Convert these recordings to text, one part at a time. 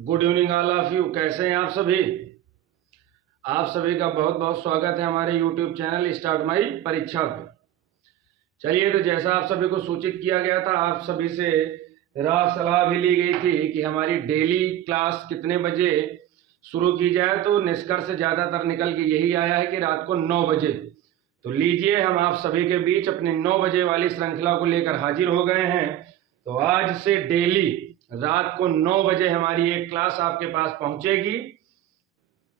Good evening all of you. कैसे हैं आप सभी? आप सभी का बहुत बहुत स्वागत है हमारे यूट्यूब चैनल स्टार्ट माई परीक्षा पे। चलिए, तो जैसा आप सभी को सूचित किया गया था, आप सभी से राय सलाह भी ली गई थी कि हमारी डेली क्लास कितने बजे शुरू की जाए, तो निष्कर्ष ज्यादातर निकल के यही आया है कि रात को 9 बजे। तो लीजिए, हम आप सभी के बीच अपनी 9 बजे वाली श्रृंखला को लेकर हाजिर हो गए हैं। तो आज से डेली रात को 9 बजे हमारी एक क्लास आपके पास पहुंचेगी।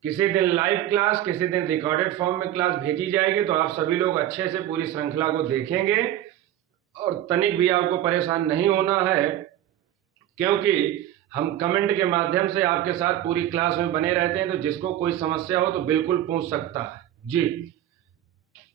किसी दिन लाइव क्लास, किसी दिन रिकॉर्डेड फॉर्म में क्लास भेजी जाएगी। तो आप सभी लोग अच्छे से पूरी श्रृंखला को देखेंगे और तनिक भी आपको परेशान नहीं होना है, क्योंकि हम कमेंट के माध्यम से आपके साथ पूरी क्लास में बने रहते हैं। तो जिसको कोई समस्या हो तो बिल्कुल पूछ सकता है जी।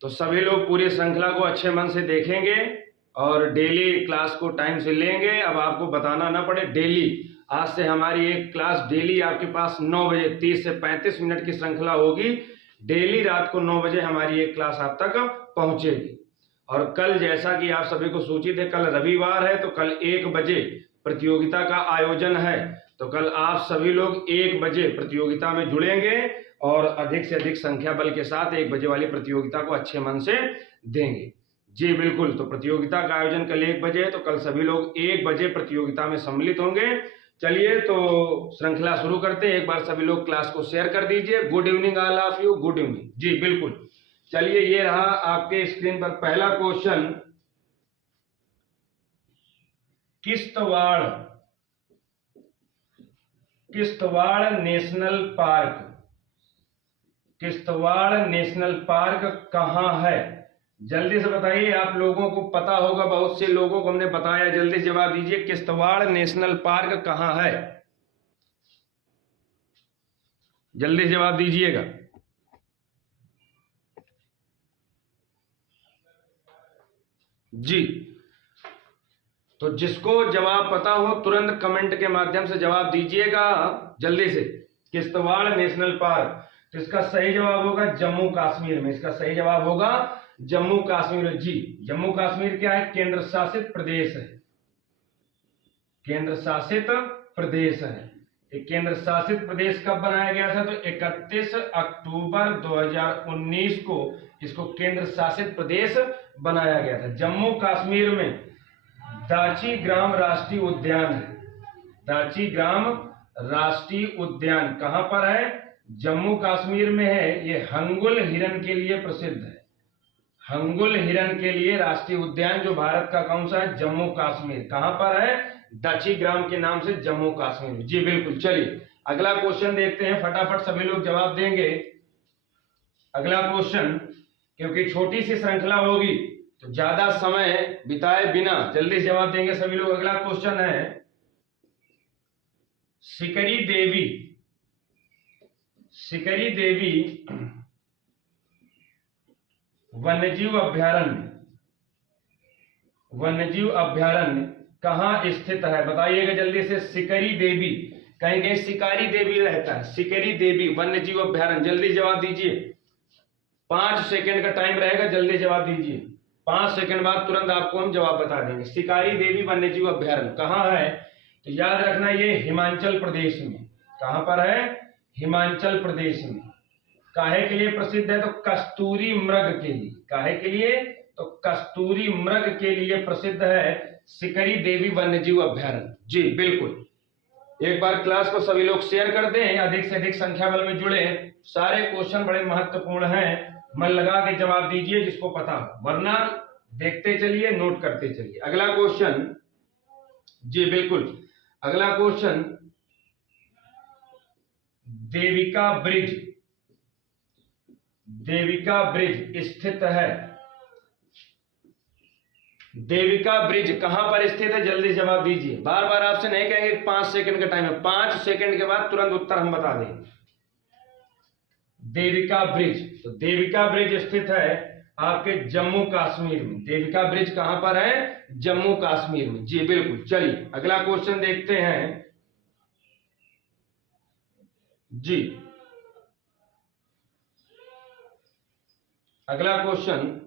तो सभी लोग पूरी श्रृंखला को अच्छे मन से देखेंगे और डेली क्लास को टाइम से लेंगे। अब आपको बताना ना पड़े, डेली आज से हमारी एक क्लास डेली आपके पास 9 बजे 30 से 35 मिनट की श्रृंखला होगी। डेली रात को 9 बजे हमारी एक क्लास आप तक पहुंचेगी। और कल, जैसा कि आप सभी को सूचित है, कल रविवार है, तो कल 1 बजे प्रतियोगिता का आयोजन है। तो कल आप सभी लोग 1 बजे प्रतियोगिता में जुड़ेंगे और अधिक से अधिक संख्या बल के साथ 1 बजे वाली प्रतियोगिता को अच्छे मन से देंगे जी। बिल्कुल, तो प्रतियोगिता का आयोजन कल 1 बजे है, तो कल सभी लोग 1 बजे प्रतियोगिता में सम्मिलित होंगे। चलिए, तो श्रृंखला शुरू करते हैं। एक बार सभी लोग क्लास को शेयर कर दीजिए। Good evening all of you. Good evening ji. बिल्कुल, चलिए, ये रहा आपके स्क्रीन पर पहला question. Kishtwar national park, Kishtwar national park कहाँ है? जल्दी से बताइए, आप लोगों को पता होगा, बहुत से लोगों को हमने बताया। जल्दी जवाब दीजिए, किश्तवाड़ नेशनल पार्क कहाँ है? जल्दी जवाब दीजिएगा जी। तो जिसको जवाब पता हो तुरंत कमेंट के माध्यम से जवाब दीजिएगा जल्दी से। किश्तवाड़ नेशनल पार्क, तो इसका सही जवाब होगा जम्मू कश्मीर में। इसका सही जवाब होगा जम्मू कश्मीर जी। जम्मू कश्मीर क्या है? केंद्र शासित प्रदेश है। केंद्र शासित प्रदेश है। एक केंद्र शासित प्रदेश कब बनाया गया था? तो 31 अक्टूबर 2019 को इसको केंद्र शासित प्रदेश बनाया गया था। जम्मू कश्मीर में दाची ग्राम राष्ट्रीय उद्यान है। दाची ग्राम राष्ट्रीय उद्यान कहां पर है? जम्मू कश्मीर में है। ये हंगुल हिरन के लिए प्रसिद्ध है। हंगुल हिरन के लिए राष्ट्रीय उद्यान जो भारत का कौन सा है? जम्मू कश्मीर। कहां पर है? दाची ग्राम के नाम से जम्मू कश्मीर जी। बिल्कुल, चलिए अगला क्वेश्चन देखते हैं। फटाफट सभी लोग जवाब देंगे। अगला क्वेश्चन, क्योंकि छोटी सी श्रृंखला होगी तो ज्यादा समय बिताए बिना जल्दी जवाब देंगे सभी लोग। अगला क्वेश्चन है, सिकरी देवी, सिकरी देवी वन्यजीव अभ्यारण्य, वन्यजीव अभ्यारण्य कहां स्थित है? बताइएगा जल्दी से। सिकरी देवी, कहीं कहीं शिकारी देवी रहता है। सिकरी देवी वन्यजीव अभ्यारण्य, जल्दी जवाब दीजिए। 5 सेकंड का टाइम रहेगा, जल्दी जवाब दीजिए। 5 सेकंड बाद तुरंत आपको हम जवाब बता देंगे। शिकारी देवी वन्यजीव अभ्यारण्य कहां है? तो याद रखना, ये हिमाचल प्रदेश में। कहां पर है? हिमाचल प्रदेश में। काहे के लिए प्रसिद्ध है? तो कस्तूरी मृग के लिए। काहे के लिए? तो कस्तूरी मृग के लिए प्रसिद्ध है सिकरी देवी वन्यजीव अभ्यारण्य जी। बिल्कुल, एक बार क्लास को सभी लोग शेयर कर दें, अधिक से अधिक संख्या बल में जुड़े। सारे क्वेश्चन बड़े महत्वपूर्ण हैं, मन लगा के जवाब दीजिए जिसको पता हो, वरना देखते चलिए, नोट करते चलिए। अगला क्वेश्चन जी। बिल्कुल, अगला question, Devika bridge, Devika bridge स्थित है। देविका ब्रिज कहां पर स्थित है? जल्दी जवाब दीजिए। बार बार आपसे नहीं कहेंगे, 5 सेकंड का टाइम है। 5 सेकंड के बाद तुरंत उत्तर हम बता देंगे। देविका ब्रिज, तो देविका ब्रिज स्थित है आपके जम्मू कश्मीर में। देविका ब्रिज कहां पर है? जम्मू कश्मीर में जी। बिल्कुल, चलिए अगला क्वेश्चन देखते हैं जी। अगला क्वेश्चन,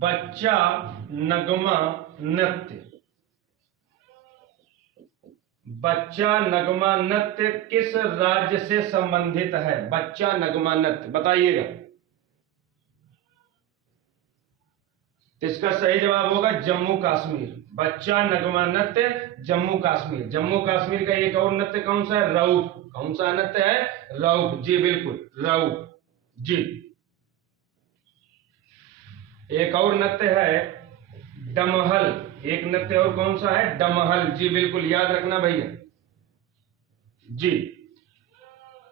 बच्चा नगमा नृत्य, बच्चा नगमा नृत्य किस राज्य से संबंधित है? बच्चा नगमा नृत्य बताइएगा। तो इसका सही जवाब होगा जम्मू कश्मीर। बच्चा नगमा नृत्य जम्मू कश्मीर। जम्मू कश्मीर का एक और नृत्य कौन सा है? रऊफ। कौन सा नृत्य है? रऊफ। जी बिल्कुल, रऊफ। जी। एक और नृत्य है डमहल। एक नृत्य और कौन सा है? डमहल। जी बिल्कुल, याद रखना भैया। जी,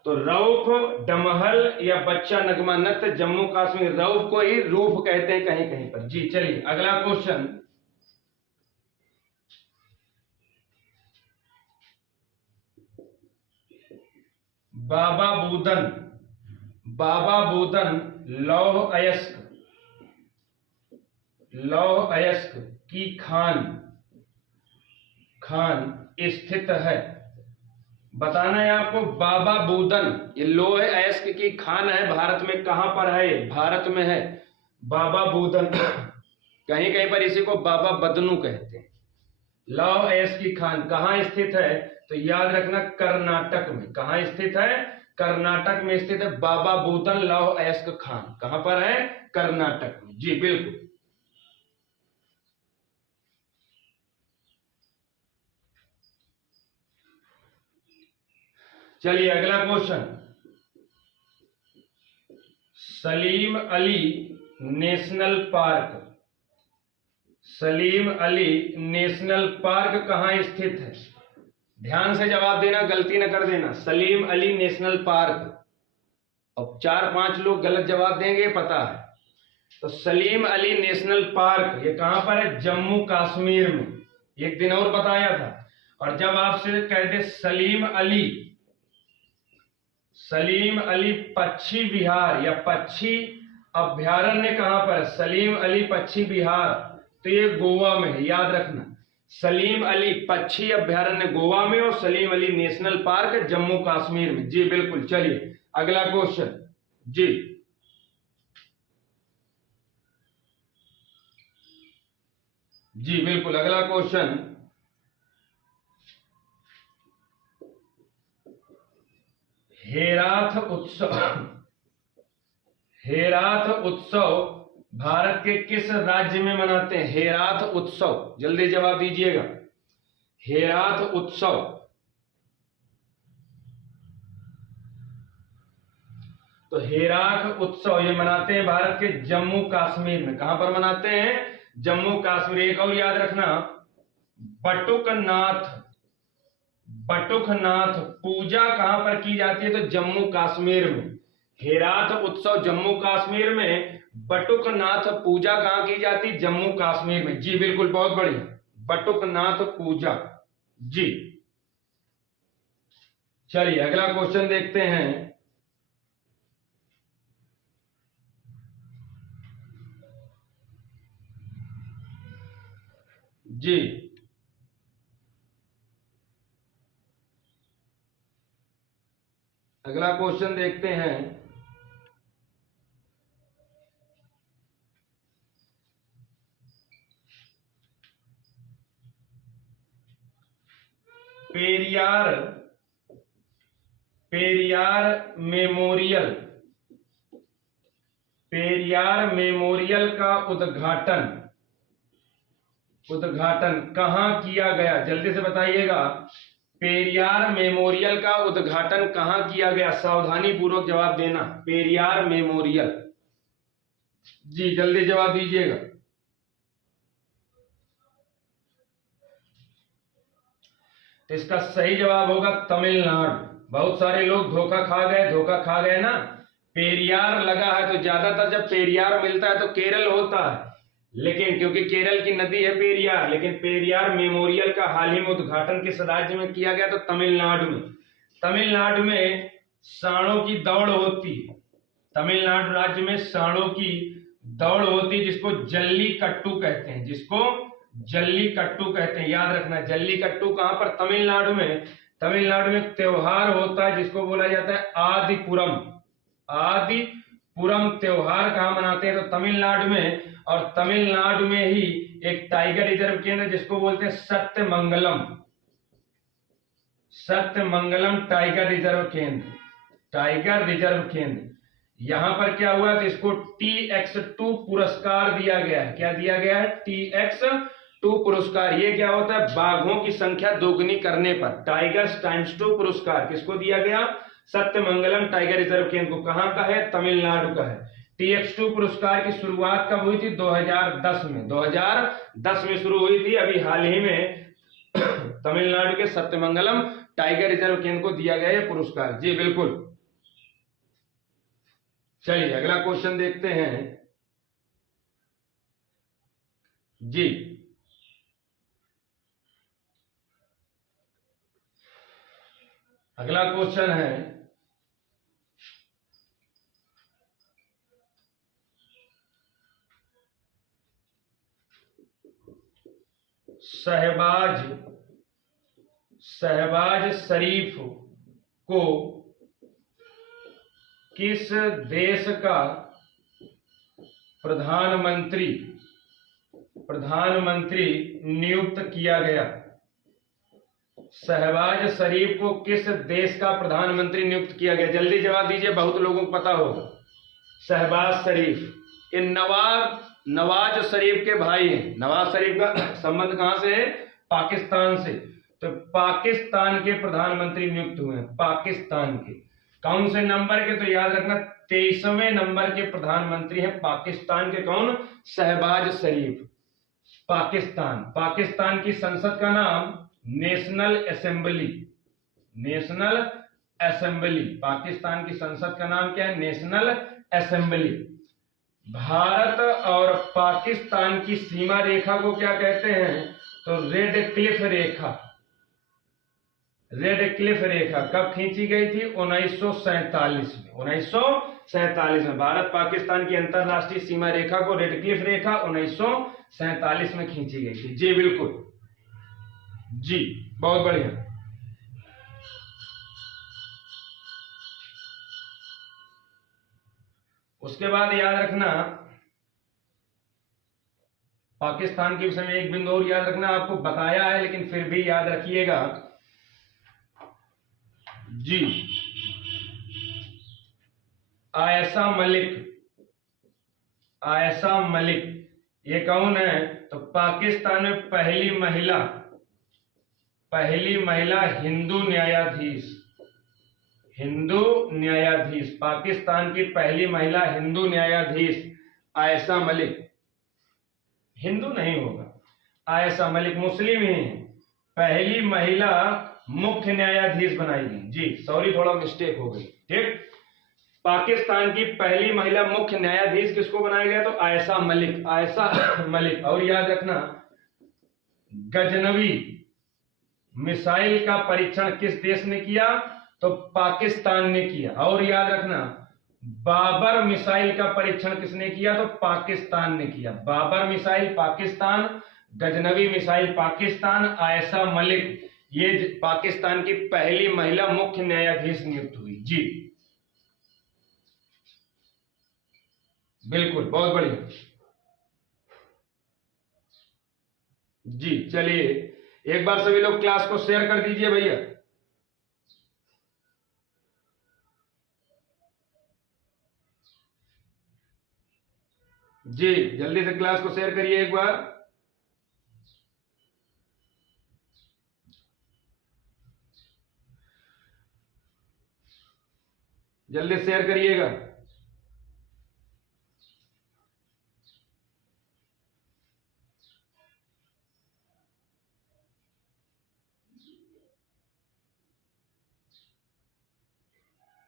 तो रऊफ, डमहल या बच्चा नगमा नृत्य जम्मू कश्मीर। रऊफ को ही रूफ कहते हैं कहीं कहीं पर। जी चलिए अगला क्वेश्चन। बाबा बूदन, बाबा बूदन लौह अयस्क, लौह अयस्क की खान स्थित है। बताना है आपको। बाबा बूदन ये लौह अयस्क की खान है, भारत में कहां पर है? भारत में है बाबा बूदन। कहीं कहीं पर इसी को बाबा बदनू कहते हैं। लौह अयस्क की खान कहां स्थित है? तो याद रखना कर्नाटक में। कहां स्थित है? कर्नाटक में स्थित है बाबा बूदन लौह अयस्क खान। कहां पर है? कर्नाटक में। जी बिल्कुल। चलिए अगला question. Salim Ali national park, Salim Ali national park कहां स्थित है? ध्यान से जवाब देना, गलती न कर देना। Salim Ali national park. अब 4-5 लोग गलत जवाब देंगे, पता है। तो सलीम अली नेशनल पार्क ये कहां पर है? जम्मू कश्मीर में। एक दिन और बताया था। और जब आपसे कहते सलीम अली, सलीम अली पक्षी विहार या पक्षी अभ्यारण्य कहां पर? सलीम अली पक्षी विहार, तो ये गोवा में है, याद रखना। सलीम अली पक्षी अभ्यारण्य गोवा में और सलीम अली नेशनल पार्क जम्मू कश्मीर में। जी बिल्कुल। चलिए अगला क्वेश्चन। जी जी बिल्कुल, अगला क्वेश्चन। हेराथ उत्सव, हेराथ उत्सव भारत के किस राज्य में मनाते हैं? हेराथ उत्सव, जल्दी जवाब दीजिएगा। हेराथ उत्सव, तो हेराथ उत्सव ये मनाते हैं भारत के जम्मू कश्मीर में। कहां पर मनाते हैं? जम्मू कश्मीर। एक और याद रखना, बटुकनाथ, बटुकनाथ पूजा कहां पर की जाती है? तो जम्मू कश्मीर में। हेराथ उत्सव जम्मू कश्मीर में, बटुकनाथ पूजा कहां की जाती? जम्मू कश्मीर में। जी बिल्कुल, बहुत बढ़िया, बटुकनाथ पूजा। जी चलिए अगला क्वेश्चन देखते हैं। जी अगला क्वेश्चन देखते हैं। पेरियार, पेरियार मेमोरियल, पेरियार मेमोरियल का उद्घाटन, उद्घाटन कहां किया गया? जल्दी से बताइएगा। पेरियार मेमोरियल का उद्घाटन कहां किया गया? सावधानी पूर्वक जवाब देना। पेरियार मेमोरियल। जी जल्दी जवाब दीजिएगा। तो इसका सही जवाब होगा तमिलनाडु। बहुत सारे लोग धोखा खा गए ना। पेरियार लगा है तो ज्यादातर जब पेरियार मिलता है तो केरल होता है, लेकिन क्योंकि केरल की नदी है पेरियार, लेकिन पेरियार मेमोरियल का हाल ही में उद्घाटन किस राज्य में किया गया? तो तमिलनाडु में। तमिलनाडु में सांडों की दौड़ होती है। तमिलनाडु राज्य में सांडों की दौड़ होती है, जिसको जल्लीकट्टू कहते हैं, जिसको जल्लीकट्टू कहते हैं। याद रखना, जल्लीकट्टू कहां पर? तमिलनाडु में। तमिलनाडु में त्योहार होता है जिसको बोला जाता है आदिपुरम। आदिपुरम त्योहार कहां मनाते हैं? तो तमिलनाडु में। और तमिलनाडु में ही एक टाइगर रिजर्व केंद्र जिसको बोलते हैं सत्यमंगलम। सत्यमंगलम टाइगर रिजर्व केंद्र, टाइगर रिजर्व केंद्र, यहां पर क्या हुआ तो इसको TX2 पुरस्कार दिया गया है। क्या दिया गया है? TX2 पुरस्कार। ये क्या होता है? बाघों की संख्या दोगुनी करने पर टाइगर्स टाइम्स 2 पुरस्कार किसको दिया गया? सत्यमंगलम टाइगर रिजर्व केंद्र को। कहां का है? तमिलनाडु का है। TX2 पुरस्कार की शुरुआत कब हुई थी? 2010 में, 2010 में शुरू हुई थी। अभी हाल ही में तमिलनाडु के सत्यमंगलम टाइगर रिजर्व केंद्र को दिया गया है पुरस्कार। जी बिल्कुल। चलिए अगला क्वेश्चन देखते हैं जी। अगला क्वेश्चन है शहबाज शरीफ को किस देश का प्रधानमंत्री नियुक्त किया गया? शहबाज शरीफ को किस देश का प्रधानमंत्री नियुक्त किया गया? जल्दी जवाब दीजिए, बहुत लोगों को पता होगा। शहबाज शरीफ ये नवाज शरीफ के भाई हैं। नवाज शरीफ का संबंध कहां से है? पाकिस्तान से। तो पाकिस्तान के प्रधानमंत्री नियुक्त हुए हैं, पाकिस्तान के। कौन से नंबर के? तो याद रखना 23वें नंबर के प्रधानमंत्री हैं पाकिस्तान के। कौन? शहबाज शरीफ। पाकिस्तान की संसद का नाम national assembly. National assembly, Pakistan की संसद का नाम क्या है? National assembly. भारत और पाकिस्तान की सीमा रेखा को क्या कहते हैं? तो रेड क्लिफ रेखा। रेड क्लिफ रेखा कब खींची गई थी? 1947 में। 1947 में भारत पाकिस्तान की अंतरराष्ट्रीय सीमा रेखा को रेड क्लिफ रेखा 1947 में खींची गई थी। जी बिल्कुल, जी बहुत बढ़िया। उसके बाद याद रखना पाकिस्तान के विषय में एक बिंदु और याद रखना, आपको बताया है लेकिन फिर भी याद रखिएगा जी। आयशा मलिक ये कौन है? तो पाकिस्तान में पहली महिला हिंदू न्यायाधीश, पाकिस्तान की पहली महिला हिंदू न्यायाधीश आयशा मलिक। हिंदू नहीं होगा, आयशा मलिक मुस्लिम ही है। पहली महिला मुख्य न्यायाधीश बनाई गई। जी सॉरी, थोड़ा मिस्टेक हो गई। ठीक, पाकिस्तान की पहली महिला मुख्य न्यायाधीश किसको बनाया गया? तो आयशा मलिक। और याद रखना गजनवी मिसाइल का परीक्षण किस देश ने किया? तो पाकिस्तान ने किया। और याद रखना बाबर मिसाइल का परीक्षण किसने किया? तो पाकिस्तान ने किया। बाबर मिसाइल पाकिस्तान, गजनवी मिसाइल पाकिस्तान, आयशा मलिक ये पाकिस्तान की पहली महिला मुख्य न्यायाधीश नियुक्त हुई। जी बिल्कुल, बहुत बढ़िया। जी चलिए एक बार सभी लोग क्लास को शेयर कर दीजिए भैया। जी जल्दी से क्लास को शेयर करिए एक बार। जल्दी शेयर करिएगा।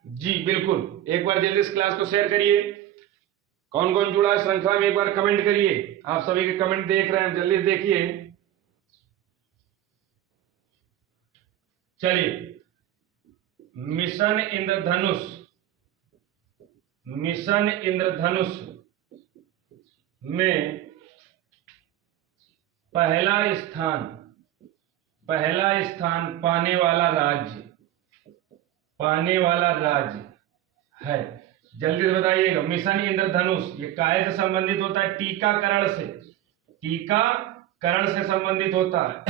जी बिल्कुल, एक बार जल्दी इस क्लास को शेयर करिए। कौन कौन जुड़ा है श्रृंखला में एक बार कमेंट करिए। आप सभी के कमेंट देख रहे हैं, जल्दी देखिए। चलिए मिशन इंद्रधनुष में पहला स्थान पाने वाला राज्य है। जल्दी से बताइएगा। मिशन इंद्रधनुष ये काहे से संबंधित होता है? टीकाकरण से संबंधित होता है।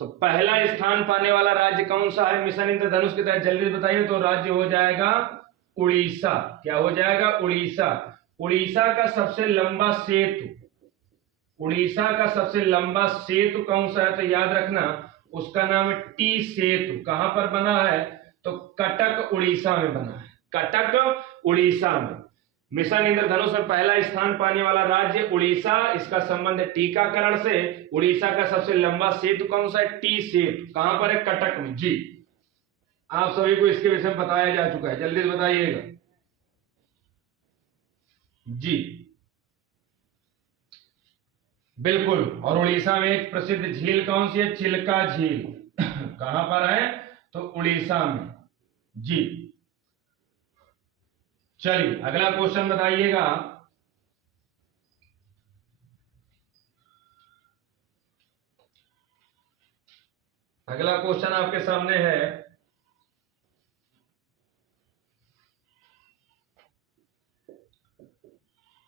तो पहला स्थान पाने वाला राज्य कौन सा है मिशन इंद्रधनुष के तहत, जल्दी बताइए। तो राज्य हो जाएगा उड़ीसा। क्या हो जाएगा? उड़ीसा। उड़ीसा का सबसे लंबा सेतु, उड़ीसा का सबसे लंबा सेतु कौन सा है? तो याद रखना उसका नाम है टी सेतु। कहां पर बना है? तो कटक उड़ीसा में बना है, कटक उड़ीसा में। मिशन इंद्रधनुष में पहला स्थान पाने वाला राज्य उड़ीसा, इसका संबंध है टीकाकरण से। उड़ीसा का सबसे लंबा सेतु कौन सा है? टी सेतु। कहां पर है? कटक में। जी, आप सभी को इसके विषय में बताया जा चुका है, जल्दी से बताइएगा। जी बिल्कुल। और उड़ीसा में एक प्रसिद्ध झील कौन सी है? चिल्का झील। कहां पर है? तो उड़ीसा में। जी चलिए अगला क्वेश्चन बताइएगा। अगला क्वेश्चन आपके सामने है,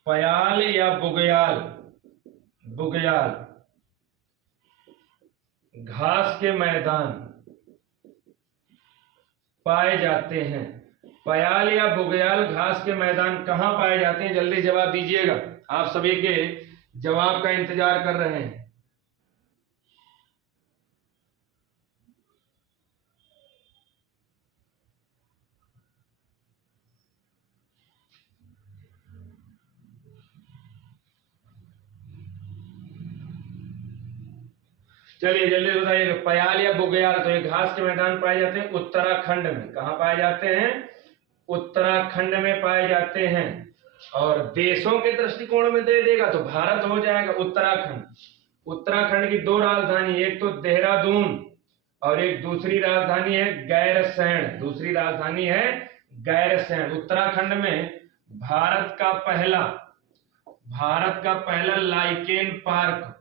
पयाल या बुग्याल, बुग्याल घास के मैदान पाए जाते हैं। पयाल या बुग्याल घास के मैदान कहां पाए जाते हैं? जल्दी जवाब दीजिएगा, आप सभी के जवाब का इंतजार कर रहे हैं। चलिए जल्दी बताइएगा, पयाल या बुग्याल तो ये घास के मैदान पाए जाते हैं उत्तराखंड में। कहां पाए जाते हैं? उत्तराखंड में पाए जाते हैं। और देशों के दृष्टिकोण में दे देगा तो भारत हो जाएगा उत्तराखंड। उत्तराखंड की दो राजधानी, एक तो देहरादून और एक दूसरी राजधानी है गैरसैंण। दूसरी राजधानी है गैरसैंण। उत्तराखंड में भारत का पहला लाइकेन पार्क,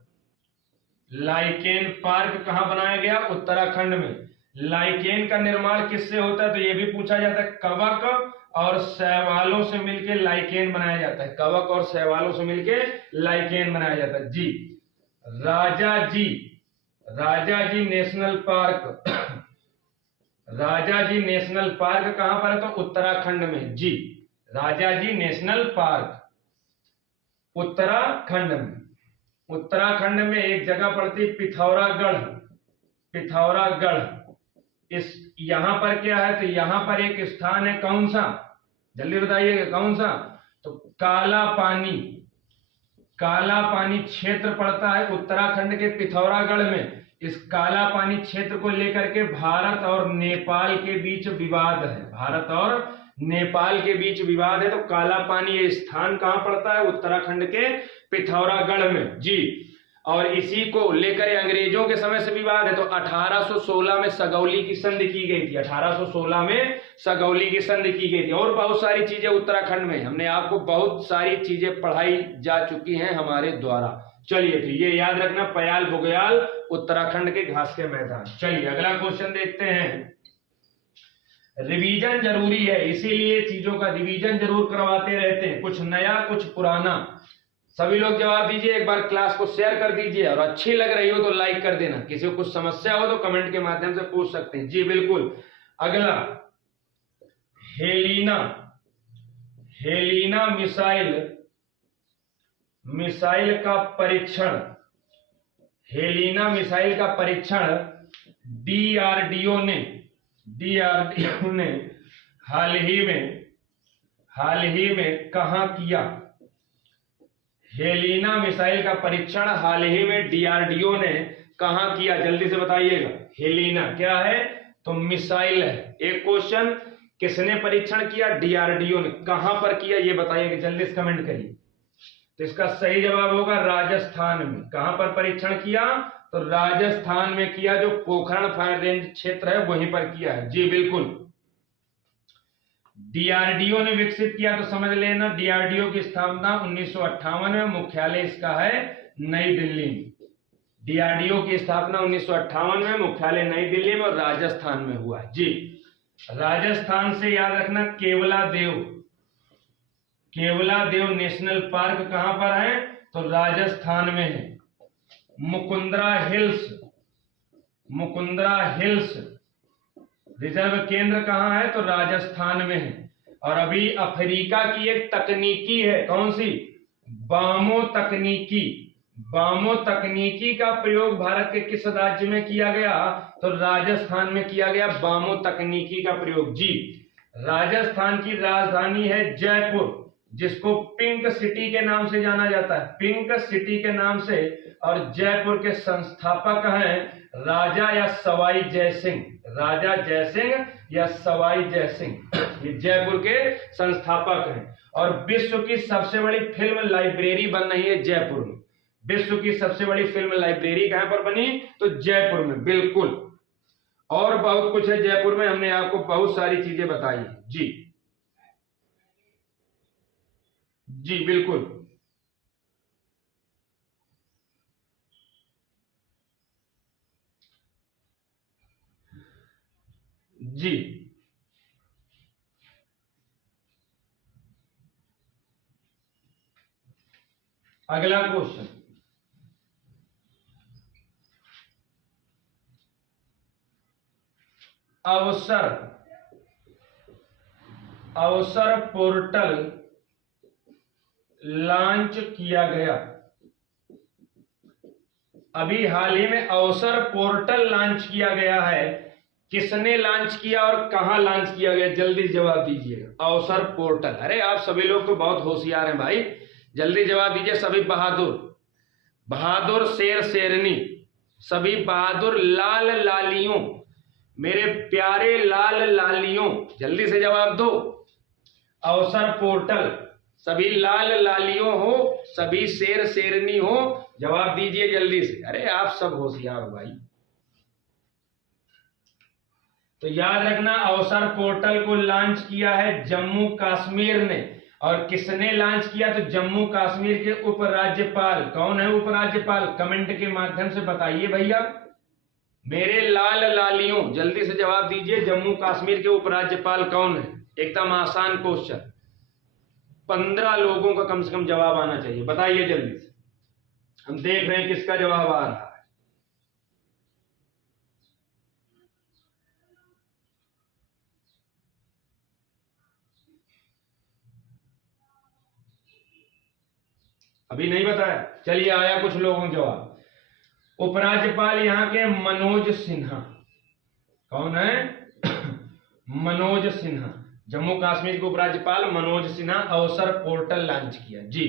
लाइकेन पार्क कहां बनाया गया? उत्तराखंड में। लाइकेन का निर्माण किससे होता है? तो यह भी पूछा जाता है। कवक और शैवालों से मिलकर लाइकेन बनाया जाता है। कवक और शैवालों से मिलकर लाइकेन बनाया जाता है। जी Rajaji national park, Rajaji national park कहां पर है? तो उत्तराखंड में। जी राजाजी नेशनल पार्क उत्तराखंड में। उत्तराखंड में एक जगह पड़ती है पिथौरागढ़। पिथौरागढ़ इस यहां पर क्या है? तो यहां पर एक स्थान है, कौन सा? जल्दी बताइएगा कौन सा? तो काला पानी। काला पानी क्षेत्र पड़ता है उत्तराखंड के पिथौरागढ़ में। इस काला पानी क्षेत्र को लेकर के भारत और नेपाल के बीच विवाद है। भारत और नेपाल के बीच विवाद है। तो काला पानी ये स्थान कहां पड़ता है? उत्तराखंड के पिथौरागढ़ में। जी और इसी को लेकर अंग्रेजों के समय से विवाद है। तो 1816 में सगौली की संधि की गई थी। 1816 में सगौली की संधि की गई थी। और बहुत सारी चीजें उत्तराखंड में, हमने आपको बहुत सारी चीजें पढ़ाई जा चुकी हैं हमारे द्वारा। चलिए तो ये याद रखना, पयाल बुग्याल उत्तराखंड के घास के मैदान। चलिए अगला क्वेश्चन देखते हैं। रिवीजन जरूरी है, इसीलिए चीजों का रिवीजन जरूर करवाते रहते हैं, कुछ नया कुछ पुराना। सभी लोग जवाब दीजिए, एक बार क्लास को शेयर कर दीजिए और अच्छी लग रही हो तो लाइक कर देना। किसी को कुछ समस्या हो तो कमेंट के माध्यम से पूछ सकते हैं। जी बिल्कुल। अगला, हेलिना मिसाइल का परीक्षण, हेलिना मिसाइल का परीक्षण डीआरडीओ ने हाल ही में कहां किया? हेलिना मिसाइल का परीक्षण हाल ही में डीआरडीओ ने कहां किया? जल्दी से बताइएगा। हेलिना क्या है? तो मिसाइल है। एक क्वेश्चन, किसने परीक्षण किया? डीआरडीओ ने। कहां पर किया ये बताइएगा, जल्दी से कमेंट करिए। तो इसका सही जवाब होगा राजस्थान में। कहां पर परीक्षण किया? तो राजस्थान में किया, जो पोखरण फायर रेंज क्षेत्र है वहीं पर किया है। जी बिल्कुल। डीआरडीओ ने विकसित किया तो समझ लेना, डीआरडीओ की स्थापना 1958 में, मुख्यालय इसका है नई दिल्ली में। डीआरडीओ की स्थापना 1958 में, मुख्यालय नई दिल्ली में और राजस्थान में हुआ है। जी राजस्थान से याद रखना, केवला देव नेशनल पार्क कहां पर है? तो राजस्थान में है। Mukundra hills Mukundra hills reserve केंद्र कहाँ है? तो राजस्थान में है। और अभी अफ्रीका की एक तकनीकी है, कौन सी? बामो तकनीकी। बामो तकनीकी का प्रयोग भारत के किस राज्य में किया गया? तो राजस्थान में किया गया बामो तकनीकी का प्रयोग। जी, राजस्थान की राजधानी है जयपुर, जिसको पिंक सिटी के नाम से जाना जाता है, पिंक सिटी के नाम से। और जयपुर के संस्थापक हैं राजा या सवाई जयसिंह, राजा जयसिंह या सवाई जयसिंह, ये जयपुर के संस्थापक हैं। और विश्व की सबसे बड़ी फिल्म लाइब्रेरी बन रही है जयपुर में। विश्व की सबसे बड़ी फिल्म लाइब्रेरी कहां पर बनी? तो जयपुर में, बिल्कुल। और बहुत कुछ है जयपुर में, हमने आपको बहुत सारी चीजें बताई है। जी जी बिल्कुल। जी अगला क्वेश्चन, अवसर अवसर पोर्टल लॉन्च किया गया। अभी हाल ही में अवसर पोर्टल लॉन्च किया गया है, किसने लॉन्च किया और कहां लॉन्च किया गया? जल्दी जवाब दीजिएगा। अवसर पोर्टल, अरे आप सभी लोग तो बहुत होशियार हैं भाई, जल्दी जवाब दीजिए। सभी बहादुर, बहादुर शेर शेरनी, सभी बहादुर लाल लालियों, मेरे प्यारे लाल लालियों, जल्दी से जवाब दो। अवसर पोर्टल, सभी लाल लालियों हो, सभी शेर शेरनी हो, जवाब दीजिए जल्दी से। अरे आप सब होशियार हो भाई। तो याद रखना, अवसर पोर्टल को लॉन्च किया है जम्मू कश्मीर ने। और किसने लॉन्च किया? तो जम्मू कश्मीर के उपराज्यपाल। कौन है उपराज्यपाल? कमेंट के माध्यम से बताइए भैया, मेरे लाल लालियों, जल्दी से जवाब दीजिए। जम्मू कश्मीर के उपराज्यपाल कौन है? एकदम आसान क्वेश्चन, 15 लोगों का कम से कम जवाब आना चाहिए, बताइए जल्दी से। हम देख रहे हैं किसका जवाब आ रहा है। अभी नहीं बताया? चलिए आया कुछ लोगों का जवाब। उपराज्यपाल यहाँ के मनोज सिन्हा। कौन है? मनोज सिन्हा, जम्मू कश्मीर के उपराज्यपाल मनोज सिन्हा। अवसर पोर्टल लॉन्च किया। जी,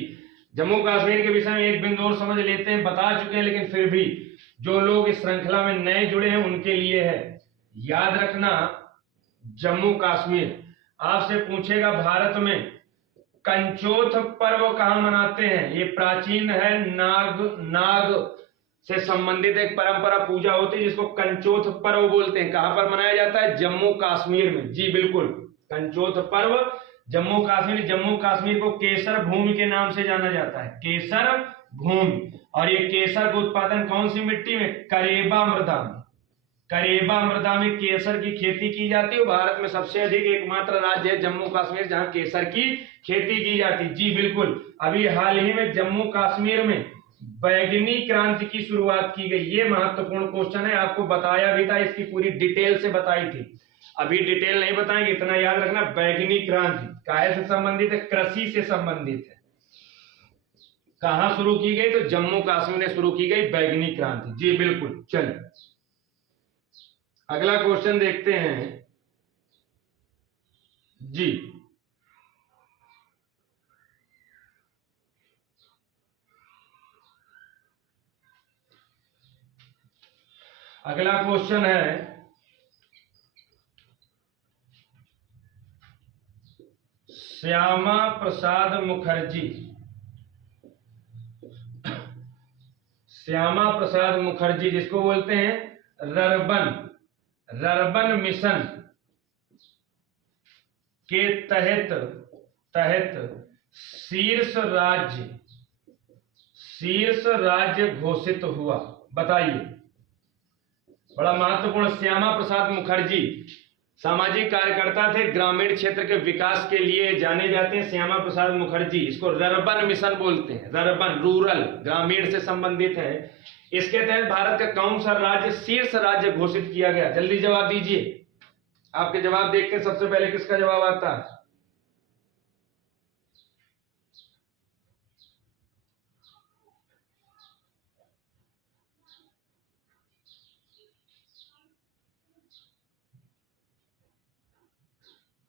जम्मू कश्मीर के विषय में एक बिंदु और समझ लेते हैं, बता चुके हैं, लेकिन फिर भी जो लोग इस श्रृंखला में नए जुड़े हैं उनके लिए है। याद रखना, जम्मू कश्मीर आपसे पूछेगा भारत में कंचोथ पर्व कहां मनाते हैं? ये प्राचीन है, नाग से संबंधित एक परंपरा पूजा होती है जिसको कंचोथ पर्व बोलते हैं। कहां पर मनाया जाता है? जम्मू कश्मीर में। जी बिल्कुल, कंचोथ पर्व जम्मू कश्मीर। जम्मू कश्मीर को केसर भूमि के नाम से जाना जाता है, केसर भूमि। और ये केसर का उत्पादन कौन सी मिट्टी में? करेबा मृदा में। करेबा मृदा में केसर की खेती की जाती है। भारत में सबसे अधिक एकमात्र राज्य है जम्मू कश्मीर जहां केसर की खेती की जाती है। जी बिल्कुल। अभी हाल ही में जम्मू कश्मीर में बैगनी क्रांति की शुरुआत की गई। ये महत्वपूर्ण क्वेश्चन है, आपको बताया भी था, इसकी पूरी डिटेल से बताई थी। अभी डिटेल नहीं बताएंगे, इतना याद रखना। बैगनी क्रांति काहे से संबंधित है? कृषि से संबंधित है। कहां शुरू की गई? तो जम्मू कश्मीर में शुरू की गई बैगनी क्रांति। जी बिल्कुल। चलिए अगला क्वेश्चन देखते हैं। जी, अगला क्वेश्चन है, श्यामा प्रसाद मुखर्जी। श्यामा प्रसाद मुखर्जी जिसको बोलते हैं रर्बन मिशन के तहत शीर्ष राज्य घोषित हुआ। बताइए, बड़ा महत्वपूर्ण। श्यामा प्रसाद मुखर्जी सामाजिक कार्यकर्ता थे, ग्रामीण क्षेत्र के विकास के लिए जाने जाते हैं श्यामा प्रसाद मुखर्जी। इसको रर्बन मिशन बोलते हैं, रर्बन रूरल ग्रामीण से संबंधित है। इसके तहत भारत का कौन सा राज्य शीर्ष राज्य घोषित किया गया? जल्दी जवाब दीजिए। आपके जवाब देखते हैं सबसे पहले किसका जवाब आता है।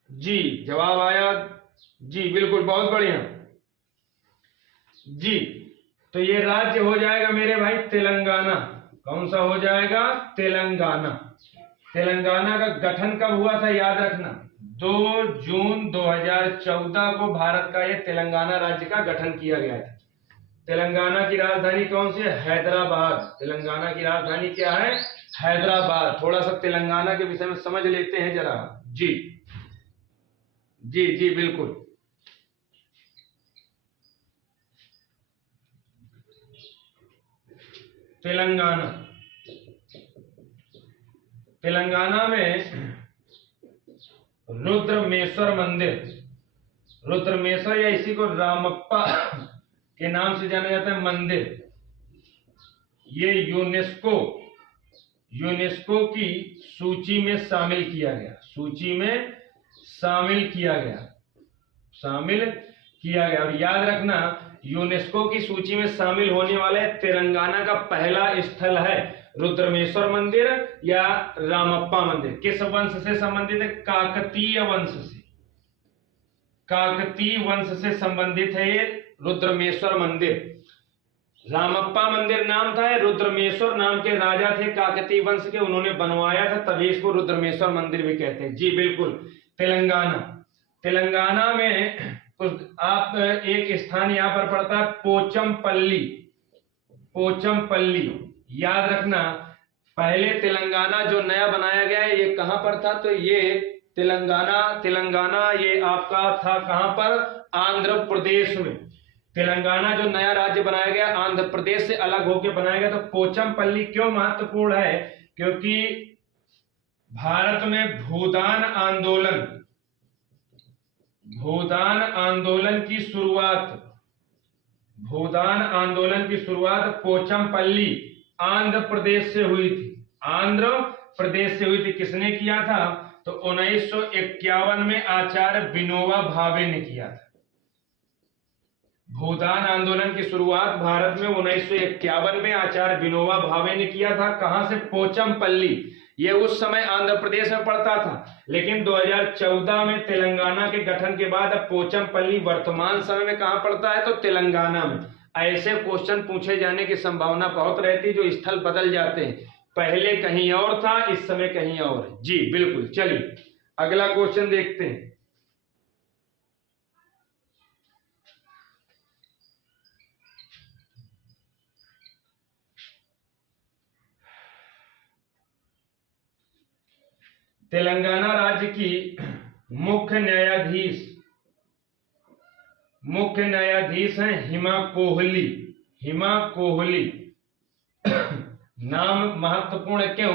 जी जवाब आया जी, बिल्कुल, बहुत बढ़िया जी। तो ये राज्य हो जाएगा मेरे भाई तेलंगाना। कौन सा हो जाएगा? तेलंगाना। तेलंगाना का गठन कब हुआ था याद रखना, 2 जून 2014 को भारत का ये तेलंगाना राज्य का गठन किया गया था। तेलंगाना की राजधानी कौन सी है? हैदराबाद। तेलंगाना की राजधानी क्या है? हैदराबाद। थोड़ा सा तेलंगाना के विषय में समझ लेते हैं जरा। जी जी जी बिल्कुल। तेलंगाना, तेलंगाना में रुद्रमेश्वर मंदिर, रुद्रमेश्वर या इसी को रामप्पा के नाम से जाना जाता है मंदिर, ये यूनेस्को की सूची में शामिल किया गया। सूची में शामिल किया गया। और याद रखना यूनेस्को की सूची में शामिल होने वाले तेलंगाना का पहला स्थल है रुद्रमेश्वर मंदिर या रामप्पा मंदिर। किस वंश से संबंधित है? काकतीय वंश से। काकतीय वंश से संबंधित है ये रुद्रमेश्वर मंदिर। रामप्पा मंदिर नाम था, रुद्रमेश्वर नाम के राजा थे काकतीय वंश के, उन्होंने बनवाया था, तभी इसको रुद्रमेश्वर मंदिर भी कहते हैं। जी बिल्कुल। तेलंगाना में आप एक स्थान यहां पर पड़ता है पोचमपल्ली। याद रखना पहले तेलंगाना जो नया बनाया गया है ये कहां पर था? तो ये तेलंगाना ये आपका था कहां पर? आंध्र प्रदेश में। तेलंगाना जो नया राज्य बनाया गया आंध्र प्रदेश से अलग होकर बनाया गया। तो पोचमपल्ली क्यों महत्वपूर्ण है? क्योंकि भारत में भूदान आंदोलन की शुरुआत पोचमपल्ली आंध्र प्रदेश से हुई थी। किसने किया था? तो 1951 में आचार्य विनोबा भावे ने किया था। भूदान आंदोलन की शुरुआत भारत में 1951 में आचार्य विनोबा भावे ने किया था। कहां से? पोचमपल्ली। ये उस समय आंध्र प्रदेश में पड़ता था, लेकिन 2014 में तेलंगाना के गठन के बाद अब पोचमपल्ली वर्तमान समय में कहां पड़ता है? तो तेलंगाना में। ऐसे क्वेश्चन पूछे जाने की संभावना बहुत रहती, जो स्थल बदल जाते हैं, पहले कहीं और था, इस समय कहीं और है। जी बिल्कुल। चलिए अगला क्वेश्चन देखते हैं। तेलंगाना राज्य की मुख्य न्यायाधीश हैं हिमा कोहली। नाम महत्वपूर्ण क्यों?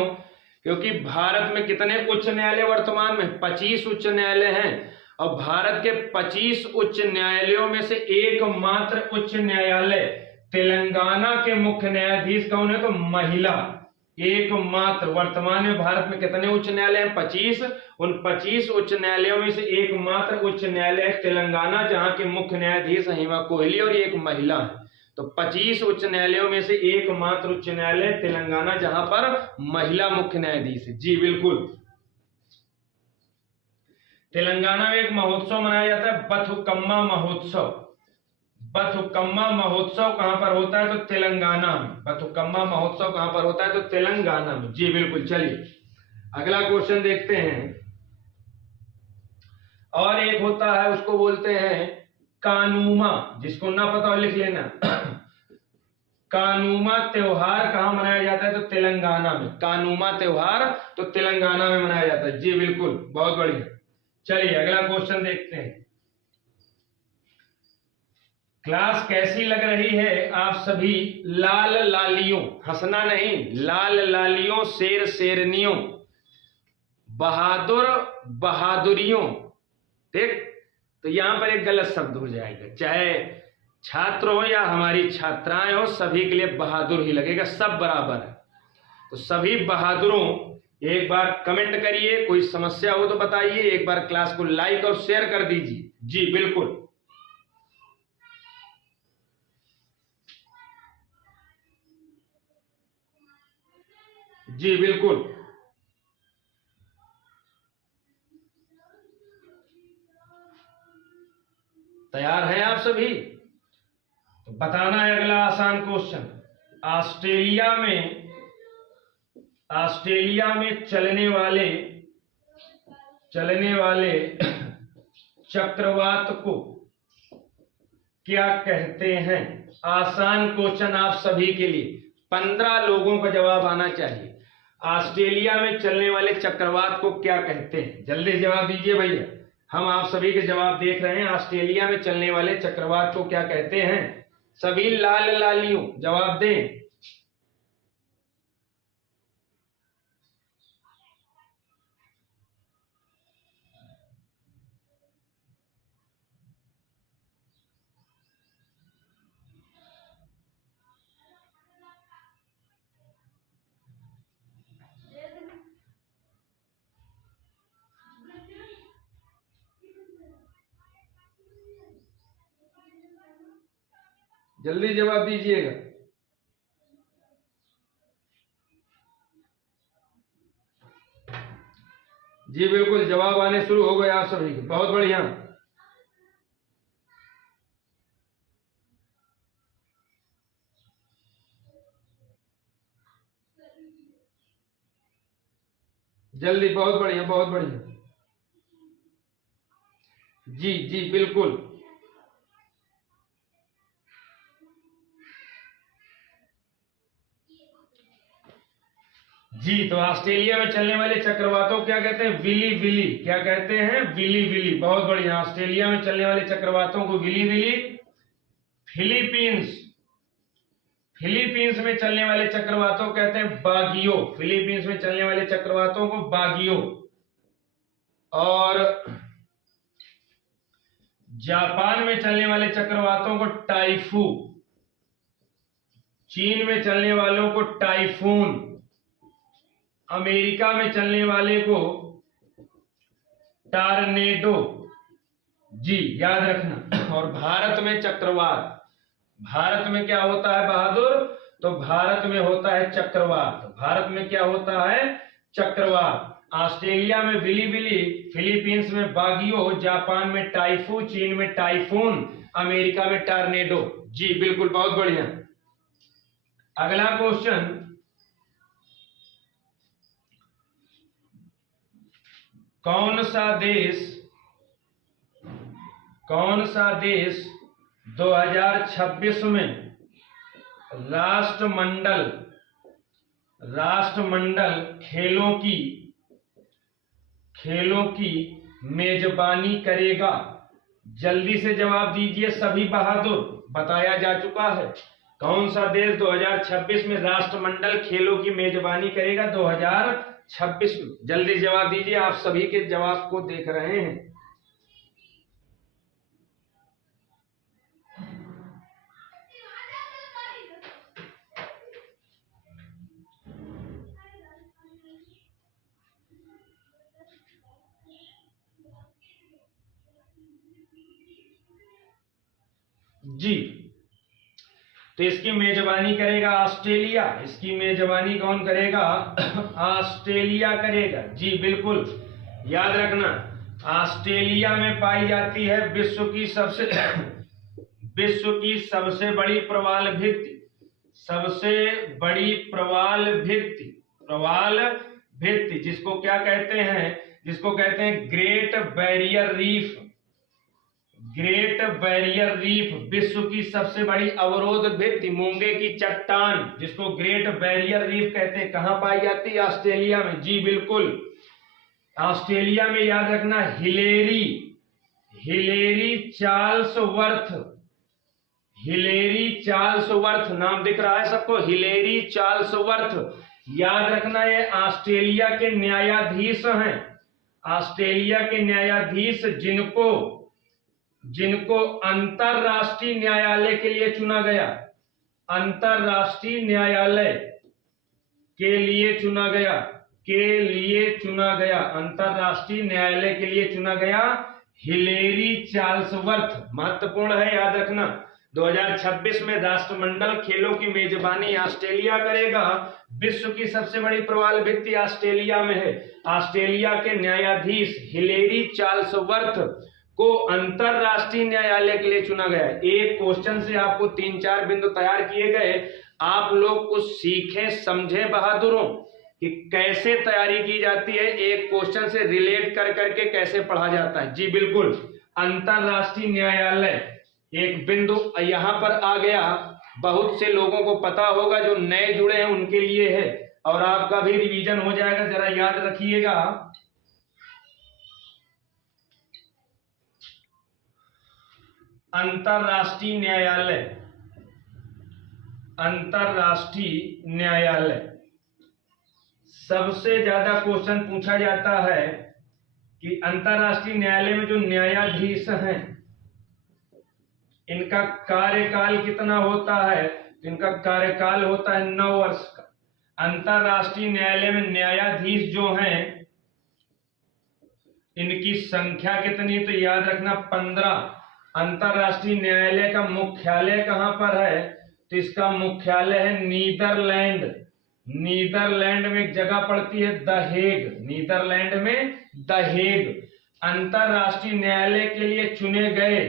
क्योंकि भारत में कितने उच्च न्यायालय वर्तमान में? 25 उच्च न्यायालय हैं, और भारत के 25 उच्च न्यायालयों में से एकमात्र उच्च न्यायालय तेलंगाना के मुख्य न्यायाधीश कौन है? तो महिला। एकमात्र। वर्तमान में भारत में कितने उच्च न्यायालय हैं? 25। उन 25 उच्च न्यायालयों में से एकमात्र उच्च न्यायालय तेलंगाना, जहां के मुख्य न्यायाधीश हिमा कोहली और एक महिला है। तो 25 उच्च न्यायालयों में से एकमात्र उच्च न्यायालय तेलंगाना, जहां पर महिला मुख्य न्यायाधीश है। जी बिल्कुल। तेलंगाना में एक महोत्सव मनाया जाता है, बथुकम्मा महोत्सव। बथुकम्मा महोत्सव कहां पर होता है? तो तेलंगाना में। बथुकम्मा महोत्सव कहां पर होता है? तो तेलंगाना में। जी बिल्कुल। चलिए अगला क्वेश्चन देखते हैं। और एक होता है, उसको बोलते हैं कानूमा। जिसको ना पता हो लिख लेना। कानूमा त्योहार कहां मनाया जाता है? तो तेलंगाना में। कानूमा त्योहार तो तेलंगाना में मनाया जाता है। जी बिल्कुल, बहुत बढ़िया। चलिए अगला क्वेश्चन देखते हैं। क्लास कैसी लग रही है आप सभी लाल लालियों? हंसना नहीं, लाल लालियों, शेर शेरनियों, बहादुर, बहादुरियों। ठीक, तो यहां पर एक गलत शब्द हो जाएगा, चाहे छात्र हो या हमारी छात्राएं हो, सभी के लिए बहादुर ही लगेगा, सब बराबर है। तो सभी बहादुरों, एक बार कमेंट करिए, कोई समस्या हो तो बताइए, एक बार क्लास को लाइक और शेयर कर दीजिए। जी बिल्कुल। जी बिल्कुल। तैयार हैं आप सभी? तो बताना है अगला आसान क्वेश्चन। ऑस्ट्रेलिया में चलने वाले चक्रवात को क्या कहते हैं? आसान क्वेश्चन आप सभी के लिए, 15 लोगों का जवाब आना चाहिए। ऑस्ट्रेलिया में चलने वाले चक्रवात को क्या कहते हैं? जल्दी जवाब दीजिए भैया, हम आप सभी के जवाब देख रहे हैं। ऑस्ट्रेलिया में चलने वाले चक्रवात को क्या कहते हैं? सभी लाल लालियों जवाब दें। जल्दी जवाब दीजिएगा। जी बिल्कुल, जवाब आने शुरू हो गए आप सभी के, बहुत बढ़िया। जल्दी, बहुत बढ़िया, बहुत बढ़िया। जी जी बिल्कुल। जी, तो ऑस्ट्रेलिया में चलने वाले चक्रवातों को क्या कहते हैं? Willy willy. क्या कहते हैं? Willy willy. बहुत बढ़िया, ऑस्ट्रेलिया में चलने वाले चक्रवातों को विली विली। फिलीपींस में चलने वाले चक्रवातों को कहते हैं बागियो। फिलीपींस में चलने वाले चक्रवातों को बागियो। और जापान में चलने वाले चक्रवातों को टाइफू। चीन में चलने वालों को टाइफून। अमेरिका में चलने वाले को टार्नेडो। जी याद रखना। और भारत में चक्रवात। भारत में क्या होता है बहादुर? तो भारत में होता है चक्रवात। भारत में क्या होता है? चक्रवात। ऑस्ट्रेलिया में विली विली, फिलीपींस में बागियो, जापान में टाइफू, चीन में टाइफून, अमेरिका में टार्नेडो। जी बिल्कुल, बहुत बढ़िया। अगला क्वेश्चन, कौन सा देश 2026 में राष्ट्रमंडल खेलों की मेजबानी करेगा? जल्दी से जवाब दीजिए सभी बहादुर, बताया जा चुका है। कौन सा देश 2026 में राष्ट्रमंडल खेलों की मेजबानी करेगा? 2026 में। जल्दी जवाब दीजिए, आप सभी के जवाब को देख रहे हैं। जी, तो इसकी मेजबानी करेगा ऑस्ट्रेलिया। इसकी मेजबानी कौन करेगा? ऑस्ट्रेलिया करेगा। जी बिल्कुल, याद रखना, ऑस्ट्रेलिया में पाई जाती है विश्व की सबसे बड़ी प्रवाल भित्ति, जिसको क्या कहते हैं? जिसको कहते हैं great barrier reef. Great barrier reef, विश्व की सबसे बड़ी अवरोध भित्ति, मूंगे की चट्टान, जिसको ग्रेट बैरियर रीफ कहते हैं, कहां पाई जाती है? ऑस्ट्रेलिया में। जी बिल्कुल, ऑस्ट्रेलिया में याद रखना हिलेरी चार्ल्सवर्थ नाम दिख रहा है सबको? हिलेरी चार्ल्सवर्थ याद रखना ये ऑस्ट्रेलिया के न्यायाधीश हैं, ऑस्ट्रेलिया के न्यायाधीश जिनको अंतरराष्ट्रीय न्यायालय के लिए चुना गया, अंतरराष्ट्रीय न्यायालय के लिए चुना गया, अंतरराष्ट्रीय न्यायालय के लिए चुना गया हिलेरी चार्ल्सवर्थ। महत्वपूर्ण है, याद रखना। 2026 में राष्ट्रमंडल खेलों की मेजबानी ऑस्ट्रेलिया करेगा। विश्व की सबसे बड़ी प्रवाल भित्ति ऑस्ट्रेलिया में है। ऑस्ट्रेलिया के न्यायाधीश हिलेरी चार्ल्सवर्थ को अंतरराष्ट्रीय न्यायालय के लिए चुना गया। एक क्वेश्चन से आपको 3-4 बिंदु तैयार किए गए, आप लोग कुछ सीखें, समझें बहादुरों कि कैसे तैयारी की जाती है, एक क्वेश्चन से रिलेट कर करके कैसे पढ़ा जाता है। जी बिल्कुल, अंतरराष्ट्रीय न्यायालय एक बिंदु यहां पर आ गया। बहुत से लोगों को पता होगा, जो नए जुड़े हैं उनके लिए है, और आपका भी रिवीजन हो जाएगा। जरा याद रखिएगा, अंतरराष्ट्रीय न्यायालय, अंतरराष्ट्रीय न्यायालय सबसे ज्यादा क्वेश्चन पूछा जाता है कि अंतरराष्ट्रीय न्यायालय में जो न्यायाधीश हैं इनका कार्यकाल कितना होता है। इनका कार्यकाल होता है 9 वर्ष का। अंतरराष्ट्रीय न्यायालय में न्यायाधीश जो हैं इनकी संख्या कितनी, तो याद रखना 15। अंतरराष्ट्रीय न्यायालय का मुख्यालय कहां पर है, तो इसका मुख्यालय है नीदरलैंड। नीदरलैंड में एक जगह पड़ती है द हेग, नीदरलैंड में द हेग। अंतरराष्ट्रीय न्यायालय के लिए चुने गए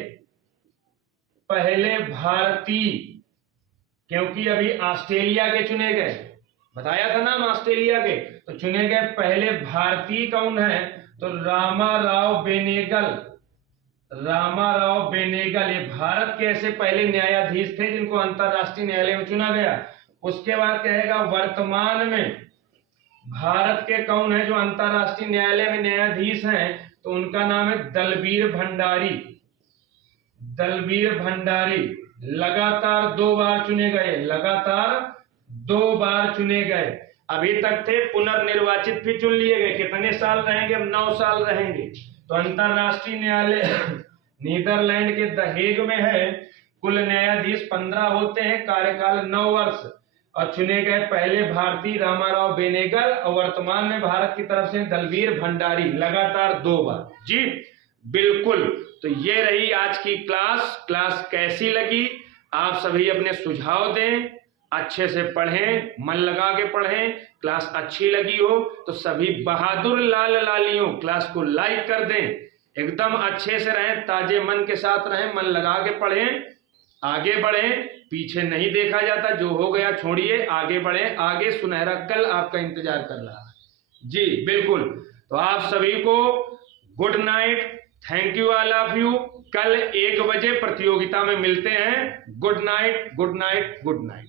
पहले भारतीय, क्योंकि अभी ऑस्ट्रेलिया के चुने गए, बताया था नाम ऑस्ट्रेलिया के, तो चुने गए पहले भारतीय कौन है, तो रामाराव बेनेगल। रामाराव बेनेगल ये भारत के ऐसे पहले न्यायाधीश थे जिनको अंतरराष्ट्रीय न्यायालय में चुना गया। उसके बाद कहेगा वर्तमान में भारत के कौन है जो अंतरराष्ट्रीय न्यायालय में न्यायाधीश हैं, तो उनका नाम है दलबीर भंडारी। दलबीर भंडारी लगातार 2 बार चुने गए, लगातार 2 बार चुने गए। अभी तक थे, पुनर्निर्वाचित भी चुन लिए गए। कितने साल रहेंगे, अब 9 साल रहेंगे। तो अंतरराष्ट्रीय न्यायालय नीदरलैंड के द हेग में है। कुल न्यायाधीश 15 होते हैं, कार्यकाल 9 वर्ष, और चुने गए पहले भारतीय रामाराव बेनेगल, और वर्तमान में भारत की तरफ से दलबीर भंडारी, लगातार 2 बार। जी बिल्कुल। तो ये रही आज की क्लास कैसी लगी, आप सभी अपने सुझाव दें, अच्छे से पढ़ें, मन लगा के पढ़ें। क्लास अच्छी लगी हो तो सभी बहादुर लाल लालियों क्लास को लाइक कर दें। एकदम अच्छे से रहें, ताजे मन के साथ रहें, मन लगा के पढ़ें, आगे बढ़ें, पीछे नहीं देखा जाता। जो हो गया छोड़िए, आगे बढ़ें, आगे सुनहरा कल आपका इंतजार कर रहा है। जी बिल्कुल। तो आप सभी को good night, thank you all of you. कल 1 बजे प्रतियोगिता में मिलते हैं। Good night, good night, good night.